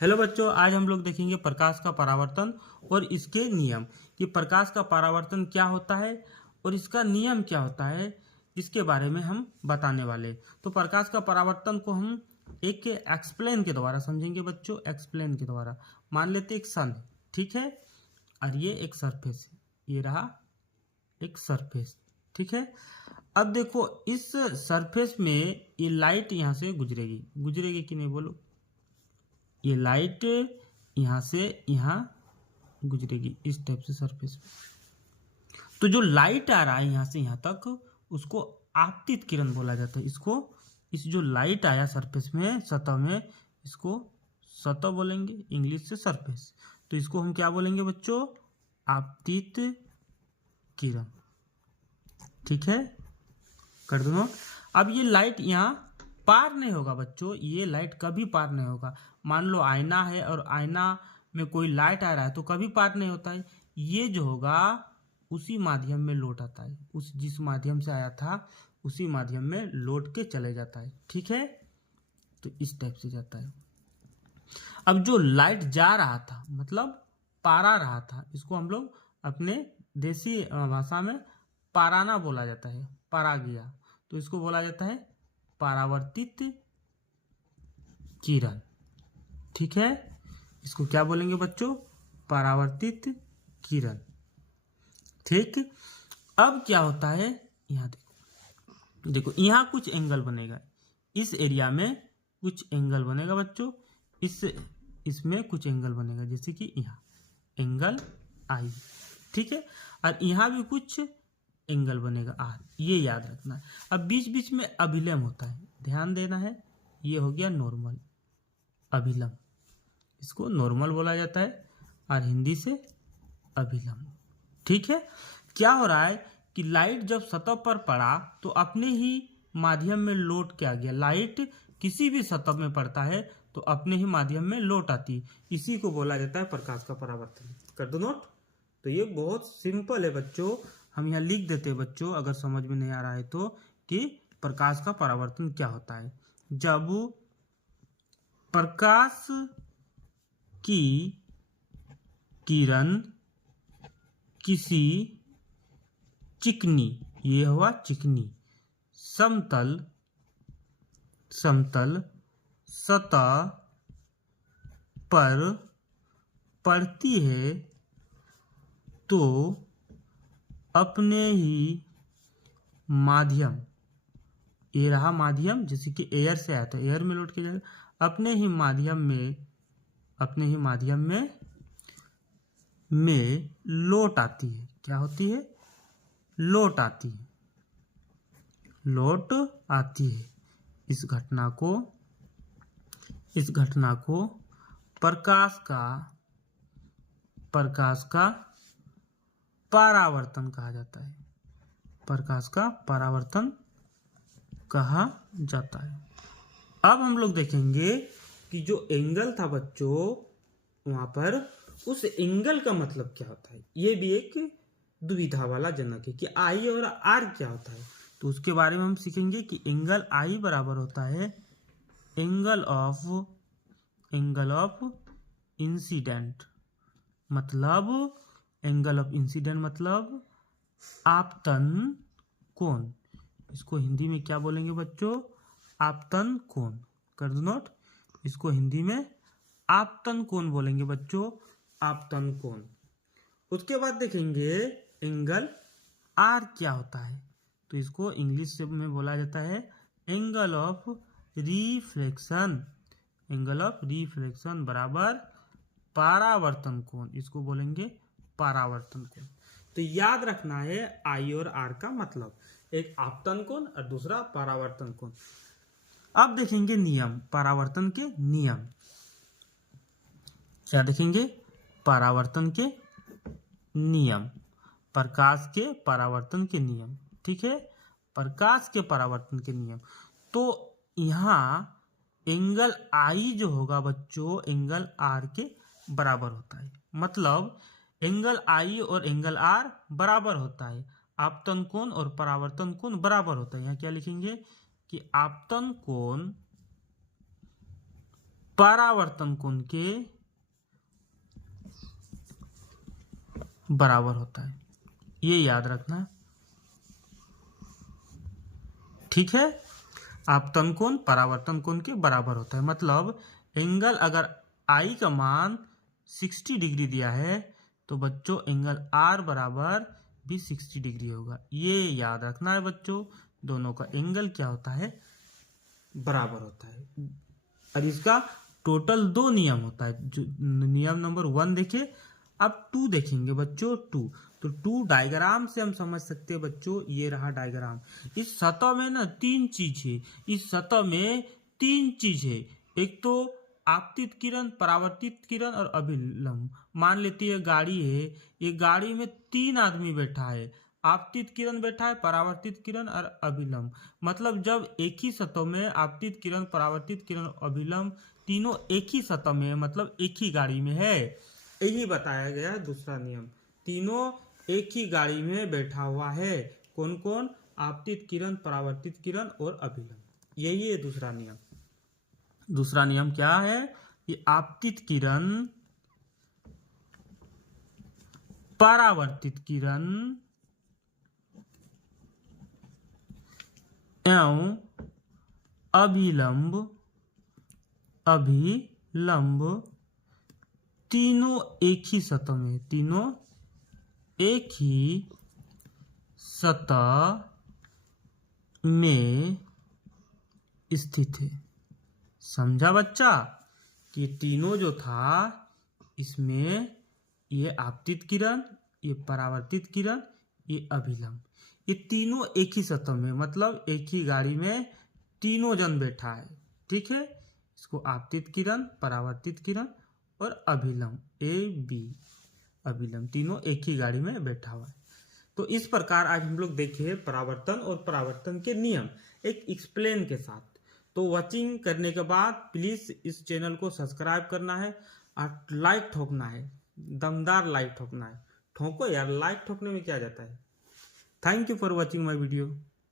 Hello बच्चों, आज हम लोग देखेंगे प्रकाश का परावर्तन और इसके नियम कि प्रकाश का परावर्तन क्या होता है और इसका नियम क्या होता है, इसके बारे में हम बताने वाले। तो प्रकाश का परावर्तन को हम एक एक्सप्लेन के द्वारा समझेंगे बच्चों। एक्सप्लेन के द्वारा मान लेते एक सन है, ठीक है, और ये एक सरफेस है, ये रहा एक सरफेस, ठीक है। अब देखो इस सरफेस में ये लाइट यहाँ से गुजरेगी, गुजरेगी कि नहीं बोलो। ये लाइट यहाँ से यहाँ गुजरेगी इस टाइप से सरफेस में। तो जो लाइट आ रहा है यहाँ से यहाँ तक, उसको आपतित किरण बोला जाता है। इसको, इस जो लाइट आया सरफेस में, सतह में, इसको सतह बोलेंगे, इंग्लिश से सरफेस। तो इसको हम क्या बोलेंगे बच्चों? आपतित किरण, ठीक है, कर दो नोट। अब ये लाइट यहाँ पार नहीं होगा बच्चों, ये लाइट कभी पार नहीं होगा। मान लो आईना है और आईना में कोई लाइट आ रहा है तो कभी पार नहीं होता है। ये जो होगा उसी माध्यम में लौट आता है, उस जिस माध्यम से आया था उसी माध्यम में लौट के चले जाता है, ठीक है। तो इस टाइप से जाता है। अब जो लाइट जा रहा था मतलब पारा रहा था, इसको हम लोग अपने देसी भाषा में पाराना बोला जाता है, पारा गया, तो इसको बोला जाता है परावर्तित किरण, ठीक है। इसको क्या बोलेंगे बच्चों? परावर्तित किरण, ठीक। अब क्या होता है, यहाँ देखो, देखो यहाँ कुछ एंगल बनेगा, इस एरिया में कुछ एंगल बनेगा बच्चों, इसमें कुछ एंगल बनेगा, जैसे कि यहाँ एंगल आई, ठीक है, और यहाँ भी कुछ एंगल बनेगा आर, ये याद रखना है। अब बीच बीच में अभिलंब होता है, ध्यान देना है। ये हो गया नॉर्मल, अभिलंब, इसको नॉर्मल बोला जाता है और हिंदी से अभिलंब, ठीक है। क्या हो रहा है कि लाइट जब सतह पर पड़ा तो अपने ही माध्यम में लौट के आ गया। लाइट किसी भी सतह में पड़ता है तो अपने ही माध्यम में लौट आती है, इसी को बोला जाता है प्रकाश का परावर्तन। कर दो नोट। तो ये बहुत सिंपल है बच्चों, हम यहाँ लिख देते हैं बच्चों, अगर समझ में नहीं आ रहा है तो, कि प्रकाश का परावर्तन क्या होता है। जब प्रकाश की किरण किसी चिकनी, ये हुआ चिकनी, समतल सतह पर पड़ती है तो अपने ही माध्यम, ये रहा माध्यम, जैसे कि एयर से आया था, एयर में लौट के जाएगा, अपने ही माध्यम में लौट आती है। क्या होती है? लौट आती है, लौट आती है। इस घटना को प्रकाश का परावर्तन कहा जाता है। प्रकाश का परावर्तन कहा जाता है। अब हम लोग देखेंगे कि जो एंगल था बच्चों वहां पर, उस एंगल का मतलब क्या होता है। ये भी एक दुविधा वाला जनक है कि आई और आर क्या होता है। तो उसके बारे में हम सीखेंगे कि एंगल आई बराबर होता है एंगल ऑफ इंसिडेंट, मतलब एंगल ऑफ इंसिडेंट मतलब आपतन कोण। इसको हिंदी में क्या बोलेंगे बच्चों? आपतन कोण। कर दो नोट। इसको हिंदी में आपतन कोण बोलेंगे बच्चों, आपतन कोण। उसके बाद देखेंगे एंगल आर क्या होता है। तो इसको इंग्लिश में बोला जाता है angle of reflection. Angle of reflection बराबर परावर्तन कोण, इसको बोलेंगे परावर्तन कोण। तो याद रखना है आई और आर का मतलब, एक आपतन कोण और दूसरा परावर्तन कोण। अब देखेंगे नियम, परावर्तन के नियम। क्या देखेंगे? परावर्तन के नियम, प्रकाश के परावर्तन के नियम, ठीक है, प्रकाश के परावर्तन के नियम। तो यहाँ एंगल आई जो होगा बच्चों एंगल आर के बराबर होता है, मतलब एंगल आई और एंगल आर बराबर होता है, आपतन कोण और परावर्तन कोण बराबर होता है। यहाँ क्या लिखेंगे कि आपतन कोण परावर्तन कोण के बराबर होता है, ये याद रखना। ठीक है, आपतन कोण परावर्तन कोण के बराबर होता है। मतलब एंगल अगर आई का मान 60 डिग्री दिया है तो बच्चों एंगल आर बराबर भी 60 डिग्री होगा, ये याद रखना है बच्चों। दोनों का एंगल क्या होता है, बराबर होता है। और इसका टोटल 2 नियम होता है। जो नियम नंबर 1 देखिए, अब 2 देखेंगे बच्चों। 2 तो 2 डायग्राम से हम समझ सकते हैं बच्चों। ये रहा डायग्राम। इस सतह में ना 3 चीज है, इस सतह में 3 चीज है। एक तो आपतित किरण, परावर्तित किरण और अभिलंब। मान लेती है गाड़ी है, ये गाड़ी में 3 आदमी बैठा है, आपतित किरण बैठा है, परावर्तित किरण और अभिलंब। मतलब जब एक ही सतह में आपतित किरण, परावर्तित किरण, अभिलंब तीनों एक ही सतह में, मतलब एक ही गाड़ी में है, यही बताया गया दूसरा नियम। तीनों एक ही गाड़ी में बैठा हुआ है, कौन कौन, आपतित किरण, परावर्तित किरण और अभिलंब, यही है दूसरा नियम। दूसरा नियम क्या है कि आपतित किरण, परावर्तित किरण एवं अभिलंब तीनों एक ही सतह में, तीनों एक ही सतह में स्थित है। समझा बच्चा कि तीनों जो था इसमें, ये आपतित किरण, ये परावर्तित किरण, ये अभिलंब, ये तीनों एक ही सतह में, मतलब एक ही गाड़ी में तीनों जन बैठा है। ठीक है, इसको आपतित किरण, परावर्तित किरण और अभिलंब, ए बी अभिलंब, तीनों एक ही गाड़ी में बैठा हुआ है। तो इस प्रकार आज हम लोग देखे परावर्तन और परावर्तन के नियम एक एक्सप्लेन के साथ। तो वॉचिंग करने के बाद प्लीज इस चैनल को सब्सक्राइब करना है और लाइक ठोकना है, दमदार लाइक ठोकना है। ठोको यार, लाइक ठोकने में क्या जाता है। Thank you for watching my video.